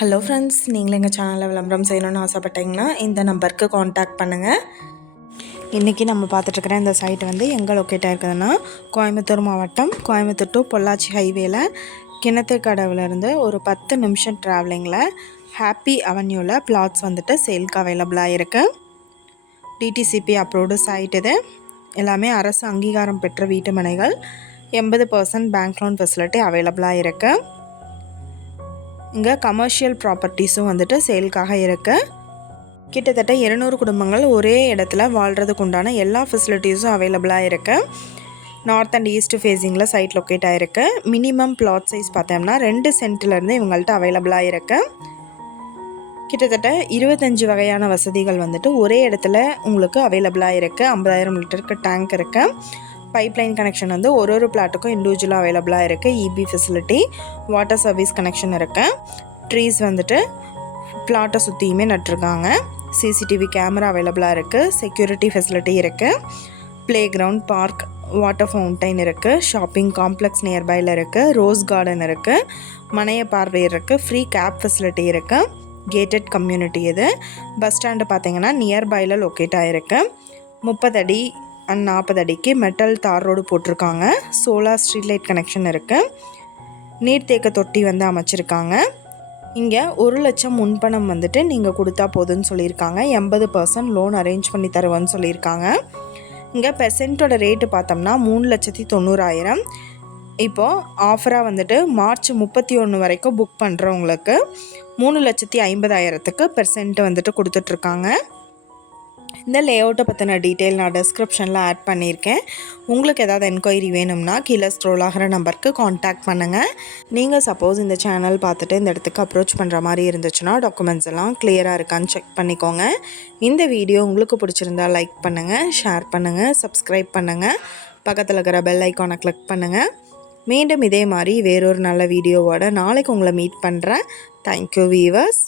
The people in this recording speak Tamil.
ஹலோ ஃப்ரெண்ட்ஸ், நீங்களும் எங்கள் சேனலில் விளம்பரம் செய்யணும்னு ஆசைப்பட்டீங்கன்னா இந்த நம்பருக்கு காண்டாக்ட் பண்ணுங்கள். இன்றைக்கி நம்ம பார்த்துட்ருக்குற இந்த சைட் வந்து எங்கே லொக்கேட் ஆகிருக்குதுன்னா கோயம்புத்தூர் மாவட்டம், கோயம்புத்தூர் டு பொள்ளாச்சி ஹைவேல கிணத்துக்கடவுலேருந்து ஒரு 10 நிமிஷம் ட்ராவலிங்கில் ஹாப்பி அவென்யூவில் பிளாட்ஸ் வந்துட்டு சேல்க்கு அவைலபிளாக இருக்குது. டிடிசிபி அப்ரூவ்டு சைட் இது. எல்லாமே அரசு அங்கீகாரம் பெற்ற வீட்டு மனைகள். 80% பேங்க் லோன் ஃபெசிலிட்டி அவைலபிளாக இருக்குது. இங்கே கமர்ஷியல் ப்ராப்பர்ட்டிஸும் வந்துட்டு சேல்க்காக இருக்குது. கிட்டத்தட்ட 200 குடும்பங்கள் ஒரே இடத்துல வாழ்கிறதுக்கு உண்டான எல்லா ஃபெசிலிட்டிஸும் அவைலபிளாக இருக்குது. நார்த் அண்ட் ஈஸ்ட் ஃபேஸிங்கில் சைட் லொக்கேட் ஆகிருக்கு. மினிமம் பிளாட் சைஸ் பார்த்தோம்னா 2 சென்ட்லேருந்து இவங்கள்ட்ட அவைலபிளாக இருக்குது. கிட்டத்தட்ட 25 வகையான வசதிகள் வந்துட்டு ஒரே இடத்துல உங்களுக்கு அவைலபிளாக இருக்குது. 50,000 லிட்டருக்கு டேங்க் இருக்குது. பைப்லைன் கனெக்ஷன் வந்து ஒரு பிளாட்டுக்கும் இண்டிவிஜுவலாக அவைலபிளாக இருக்குது. EB facility, water service connection இருக்குது. ட்ரீஸ் வந்துட்டு பிளாட்டை சுற்றியுமே நட்டிருக்காங்க. சிசிடிவி கேமரா அவைலபிளாக இருக்குது. செக்யூரிட்டி ஃபெசிலிட்டி இருக்குது. Play ground, park, water fountain இருக்குது. ஷாப்பிங் காம்ப்ளெக்ஸ் நியர்பையில் இருக்குது. ரோஸ் கார்டன் இருக்குது. மனைய பார்வை இருக்குது. ஃப்ரீ கேப் ஃபெசிலிட்டி இருக்குது. கேட்டட் கம்யூனிட்டி இது. பஸ் ஸ்டாண்டு பார்த்திங்கன்னா நியர்பையில் லொக்கேட் ஆகிருக்கு. 30 அடி அண்ட் 40 அடிக்கு மெட்டல் தார் ரோடு போட்டிருக்காங்க. சோலார் ஸ்ட்ரீட் லைட் கனெக்ஷன் இருக்குது. நீர்த்தேக்க தொட்டி வந்து அமைச்சிருக்காங்க. இங்கே 1 லட்சம் முன்பணம் வந்துட்டு நீங்கள் கொடுத்தா போதுன்னு சொல்லியிருக்காங்க. 80% லோன் அரேஞ்ச் பண்ணி தருவேன்னு சொல்லியிருக்காங்க. இங்கே பெர்சென்ட்டோட ரேட்டு பார்த்தோம்னா 3,90,000. இப்போது ஆஃபராக வந்துட்டு மார்ச் 31 வரைக்கும் புக் பண்ணுறவங்களுக்கு 3,50,000க்கு பெர்சென்ட் வந்துட்டு கொடுத்துட்ருக்காங்க. இந்த லேஅவுட்டை பற்றின டீட்டெயில் நான் டிஸ்கிரிப்ஷனில் ஆட் பண்ணியிருக்கேன். உங்களுக்கு ஏதாவது என்கொயரி வேணும்னா கீழே ஸ்க்ரோல் ஆகிற நம்பருக்கு காண்டாக்ட் பண்ணுங்கள். நீங்கள் சப்போஸ் இந்த சேனல் பார்த்துட்டு இந்த இடத்துக்கு அப்ரோச் பண்ணுற மாதிரி இருந்துச்சுன்னா டாக்குமெண்ட்ஸ் எல்லாம் கிளியராக இருக்கான்னு செக் பண்ணிக்கோங்க. இந்த வீடியோ உங்களுக்கு பிடிச்சிருந்தா லைக் பண்ணுங்கள், ஷேர் பண்ணுங்கள், சப்ஸ்கிரைப் பண்ணுங்கள், பக்கத்தில் இருக்கிற பெல் ஐக்கானை கிளிக் பண்ணுங்கள். மீண்டும் இதே மாதிரி வேறொரு நல்ல வீடியோவோட நாளைக்கு உங்களை மீட் பண்ணுறேன். Thank you viewers.